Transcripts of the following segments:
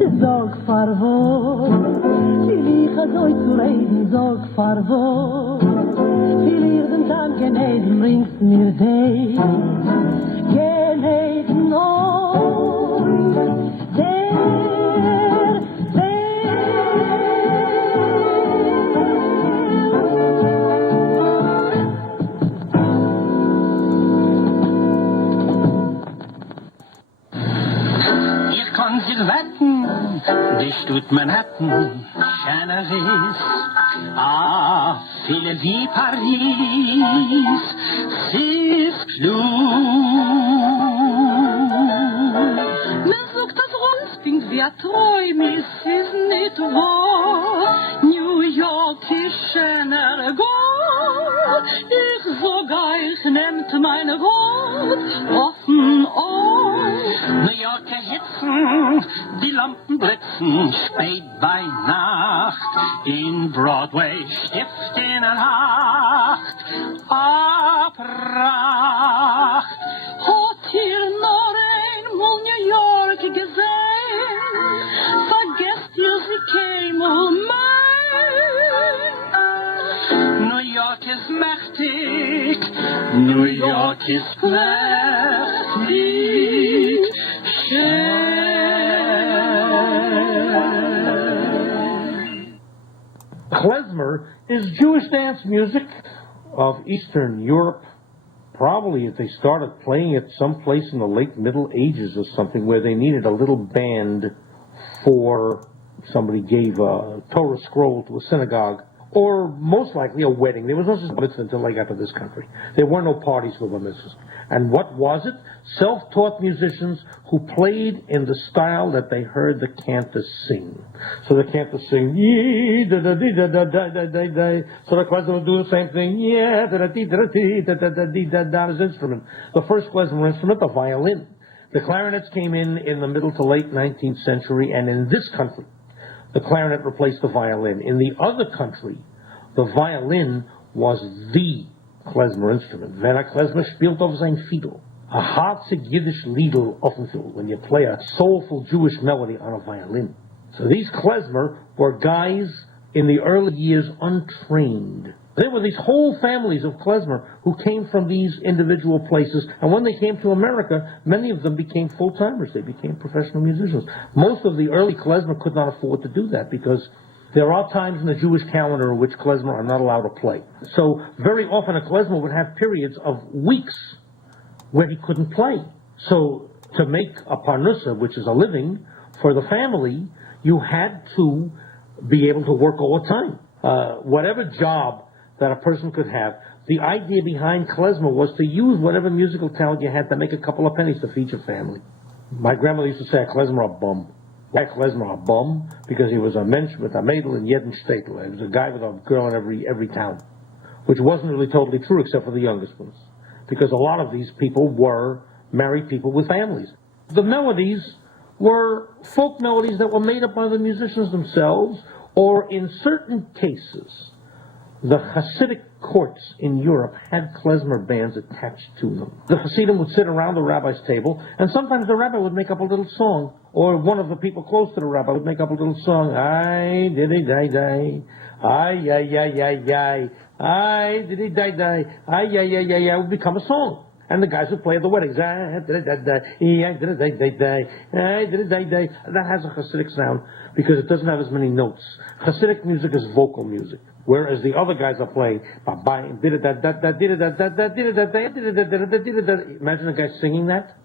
Sag farvor, ich soll zu reden, sag farvor. Viel ihren Tag geneden bringst mir dich, geneden euch, Silvetten, die tut Manhattan, schöner ist, viele wie Paris, ist klug. Man sagt, das Rundspinkt wie ein Träum, es ist nicht wahr. New York ist schöner Gott, ich sag euch, nehmt meine Wort offen auf. New Yorker hitzen, die Lampen blitzen, spät bei Nacht, in Broadway stift in der Nacht, Pracht. Hat ihr noch einmal New York gesehen, vergesst ihr, sie käme mein. New York ist mächtig, New York ist mächtig, Klezmer is Jewish dance music of Eastern Europe. Probably they started playing it someplace in the late Middle Ages or something, where they needed a little band for somebody gave a Torah scroll to a synagogue, or most likely a wedding. There was no such mitzvah until they got to this country. There were no parties for bar mitzvahs. And what was it? Self-taught musicians who played in the style that they heard the cantors sing. So the cantors sing, yee, da da dee da da da da da da. So the klezmer would do the same thing, yeah, da da dee da da dee da da da dee da da. His instrument, the first klezmer instrument, the violin. The clarinets came in the middle to late 19th century, and in this country, the clarinet replaced the violin. In the other country, the violin was the klezmer instrument. Wenn a klezmer spielt auf sein Fiedel, a harzig Yiddish Liedl auf dem Fiddle, when you play a soulful Jewish melody on a violin. So these klezmer were guys in the early years untrained. There were these whole families of klezmer who came from these individual places, and when they came to America, many of them became full-timers. They became professional musicians. Most of the early klezmer could not afford to do that because there are times in the Jewish calendar in which klezmer are not allowed to play. So very often a klezmer would have periods of weeks where he couldn't play. So to make a parnusa, which is a living for the family, you had to be able to work all the time. Whatever job that a person could have, the idea behind klezmer was to use whatever musical talent you had to make a couple of pennies to feed your family. My grandmother used to say, a klezmer a bum. Why klezmer a bum? Because he was a mensch with a mädel in jeden Städtel. He was a guy with a girl in every town. Which wasn't really totally true except for the youngest ones. Because a lot of these people were married people with families. The melodies were folk melodies that were made up by the musicians themselves, or in certain cases, the Hasidic courts in Europe had klezmer bands attached to them. The Hasidim would sit around the rabbi's table, and sometimes the rabbi would make up a little song, or one of the people close to the rabbi would make up a little song. Ay, diddy die die, ay, ay, ay, ay, ay, ay, diddy die die, ay, ay, ay, ay, ay, would become a song. And the guys would play at the weddings. That has a Hasidic sound because it doesn't have as many notes. Hasidic music is vocal music, whereas the other guys are playing. Imagine a guy singing that.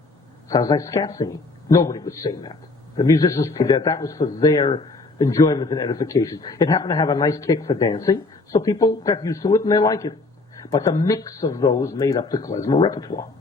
Sounds like scat singing. Nobody would sing that. The musicians played that. That was for their enjoyment and edification. It happened to have a nice kick for dancing, so people got used to it and they like it. But the mix of those made up the klezmer repertoire.